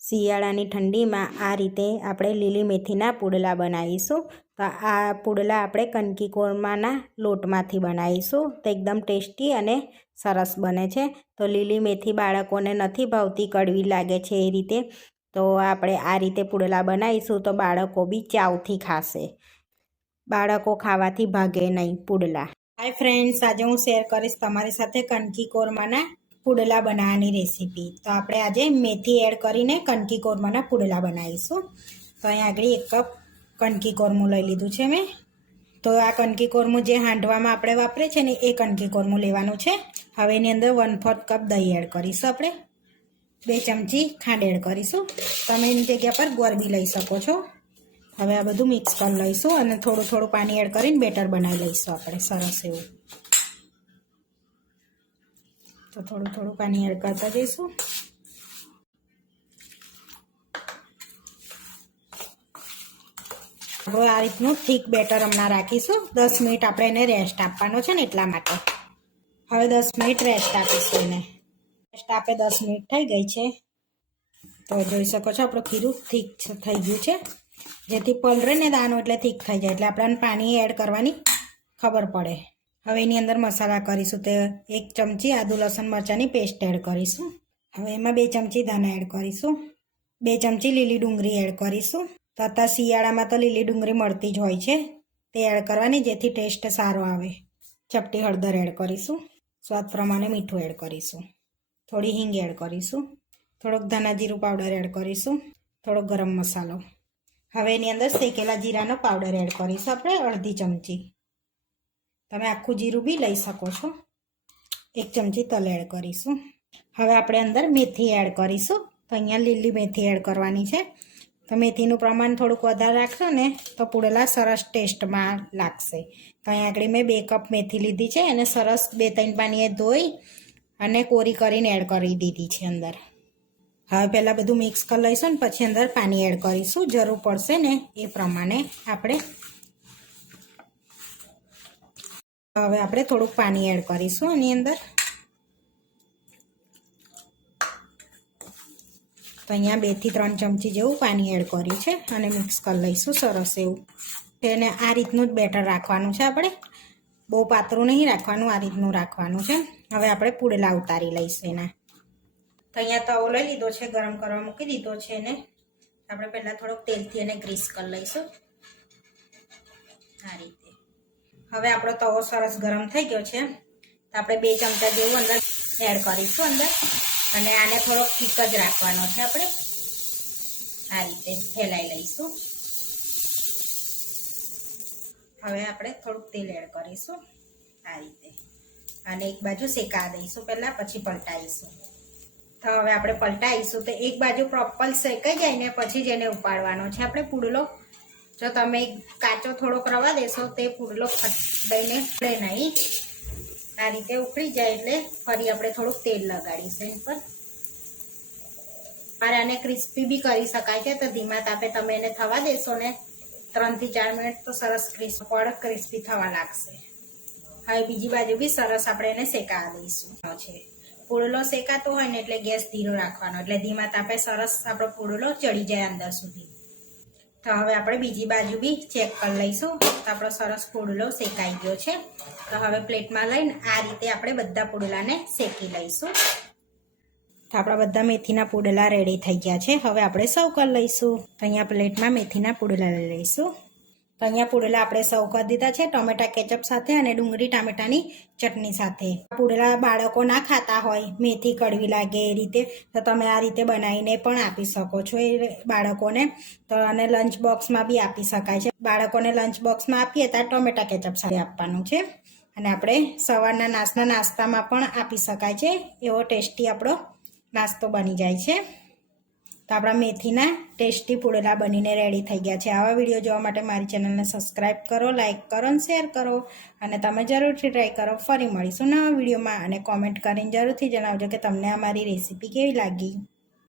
શિયાળાની ઠંડીમાં આ રીતે આપણે લીલી મેથીના પુડલા બનાવીશું. તો આ પુડલા આપણે કનકી કોરમાના લોટમાંથી બનાવીશું. તો એકદમ ટેસ્ટી અને સરસ બને છે. તો લીલી મેથી બાળકોને નથી ભાવતી, કડવી લાગે છે એ રીતે. તો આપણે આ રીતે પુડલા બનાવીશું તો બાળકો બી ચાવથી ખાશે. બાળકો ખાવાથી ભાગે નહીં પુડલા. હાય ફ્રેન્ડ્સ, આજે હું શેર કરીશ તમારી સાથે કનકી કોરમાના પુડલા બનાવવાની રેસીપી. તો આપણે આજે મેથી એડ કરીને કનકી કોરમાના પુડલા બનાવીશું. તો અહીં આગળ 1 કપ કનકી કોરમું લઈ લીધું છે મેં. તો આ કનકી કોરમું જે હાંડવામાં આપણે વાપરે છે ને એ કનકી કોરમું લેવાનું છે. હવે એની અંદર 1/4 કપ દહીં એડ કરીશું. આપણે 2 ચમચી ખાંડ એડ કરીશું. તમે એની જગ્યા પર ગોળ બી લઈ શકો છો. હવે આ બધું મિક્સ કરી લઈશું અને થોડું થોડું પાણી એડ કરીને બેટર બનાવી લઈશું આપણે સરસ એવું. તો થોડું થોડું પાણી એડ કરતા જઈશું. હવે આ રીતનું થીક બેટર હમણાં રાખીશું. 10 મિનિટ આપણે એને રેસ્ટ આપવાનો છે ને એટલા માટે. હવે 10 મિનિટ રેસ્ટ આપીશું એને. રેસ્ટ આપે 10 મિનિટ થઈ ગઈ છે. તો જોઈ શકો છો આપણું ખીરું થીક થઈ ગયું છે. જેથી પલળે ને દાનો એટલે થીક થઈ જાય એટલે આપણને પાણી એડ કરવાની ખબર પડે. હવે એની અંદર મસાલા કરીશું. તે 1 ચમચી આદુ લસણ મરચાંની પેસ્ટ એડ કરીશું. હવે એમાં 2 ચમચી ધાણા એડ કરીશું. 2 ચમચી લીલી ડુંગળી એડ કરીશું. તો અત્યારે શિયાળામાં તો લીલી ડુંગળી મળતી જ હોય છે, તે એડ કરવાની જેથી ટેસ્ટ સારો આવે. ચપટી હળદર એડ કરીશું. સ્વાદ પ્રમાણે મીઠું એડ કરીશું. થોડી હિંગ એડ કરીશું. થોડોક ધાણા જીરું પાવડર એડ કરીશું. થોડો ગરમ મસાલો. હવે એની અંદર શેકેલા જીરાનો પાવડર એડ કરીશું આપણે 1/2 ચમચી. તમે આખું જીરું બી લઈ શકો છો. 1 ચમચી તલ એડ કરીશું. હવે આપણે અંદર મેથી એડ કરીશું. તો અહીંયા લીલી મેથી એડ કરવાની છે. તો મેથીનું પ્રમાણ થોડુંક વધારે રાખશો ને તો પુડલા સરસ ટેસ્ટમાં લાગશે. તો અહીંયા આગળ મેં 2 કપ મેથી લીધી છે અને સરસ 2-3 પાણીએ ધોઈ અને કોરી કરીને એડ કરી દીધી છે અંદર. હવે પહેલાં બધું મિક્સ કરી લઈશું ને પછી અંદર પાણી એડ કરીશું. જરૂર પડશે ને એ પ્રમાણે આપણે. હવે આપણે થોડુંક પાણી એડ કરીશું એની અંદર. તો અહીંયા 2 થી 3 ચમચી જેવું પાણી એડ કર્યું છે અને મિક્સ કરી લઈશું સરસ એવું. તેને આ રીતનું જ બેટર રાખવાનું છે આપણે. બહુ પાતળું નહીં રાખવાનું, આ રીતનું રાખવાનું છે. હવે આપણે પુડલા ઉતારી લઈશું એના. તો અહીંયા તવો લઈ લીધો છે, ગરમ કરવા મૂકી દીધો છે એને. આપણે પહેલાં થોડોક તેલથી એને ગ્રીસ કરી લઈશું આ રીતે. હવે આપણો તવો સરસ ગરમ થઈ ગયો છે. તો આપણે 2 ચમચા જેવું અંદર એડ કરીશું અંદર અને આને થોડોક થીક જ રાખવાનો છે આપણે. આ રીતે ફેલાઈ લઈશું. હવે આપણે થોડુંક તેલ એડ કરીશું આ રીતે અને એક બાજુ શેકા દઈશું પહેલાં, પછી પલટાવીશું. તો હવે આપણે પલટાવીશું તો એક બાજુ પ્રોપર શેકાઈ જાય ને પછી જ એને ઉપાડવાનો છે આપણે પુડલો. જો તમે કાચો થોડોક રવા દેશો તે પુડલો દઈને ઉકળે નહીં. આ રીતે ઉકળી જાય એટલે ફરી આપણે થોડુંક તેલ લગાડીશું એની પર. મારે આને ક્રિસ્પી બી કરી શકાય છે. તો ધીમા તાપે તમે એને થવા દેશો ને 3 થી 4 મિનિટ તો સરસ ક્રિસ્પી થવા લાગશે. હવે બીજી બાજુ બી સરસ આપણે એને શેકાવા દઈશું છે. પુડલો શેકાતો હોય ને એટલે ગેસ ધીરો રાખવાનો એટલે ધીમા તાપે સરસ આપણો પુડલો ચડી જાય અંદર સુધી. તો હવે આપણે બીજી બાજુ બી ચેક કરી લઈશું. તો આપણો સરસ પુડલો શેકાઈ ગયો છે. તો હવે પ્લેટમાં લઈને આ રીતે આપણે બધા પુડલાને શેકી લઈશું. તો આપણા બધા મેથીના પુડલા રેડી થઈ ગયા છે. હવે આપણે સર્વ કરી લઈશું. તો અહીંયા પ્લેટમાં મેથીના પુડલા લઈ લઈશું. તો અહીંયા પુડલા આપણે સર્વ કરી દીધા છે ટોમેટા કેચઅપ સાથે અને ડુંગળી ટામેટાની ચટણી સાથે. પુડલા બાળકો ના ખાતા હોય, મેથી કડવી લાગે એ રીતે, તો તમે આ રીતે બનાવીને પણ આપી શકો છો એ બાળકોને. તો અને લંચ બોક્સમાં બી આપી શકાય છે. બાળકોને લંચ બોક્સમાં આપીએ ત્યારે ટોમેટા કેચઅપ સાથે આપવાનું છે. અને આપણે સવારના નાસ્તામાં પણ આપી શકાય છે. એવો ટેસ્ટી આપણો નાસ્તો બની જાય છે. તો આપણા મેથીના ટેસ્ટી પુડલા બનીને રેડી થઈ ગયા છે. આવા વિડીયો જોવા માટે મારી ચેનલને સબસ્ક્રાઈબ કરો, લાઇક કરો અને શેર કરો અને તમે જરૂરથી ટ્રાય કરો. ફરી મળીશું નવા વિડીયોમાં અને કોમેન્ટ કરીને જરૂરથી જણાવજો કે તમને અમારી રેસીપી કેવી લાગી.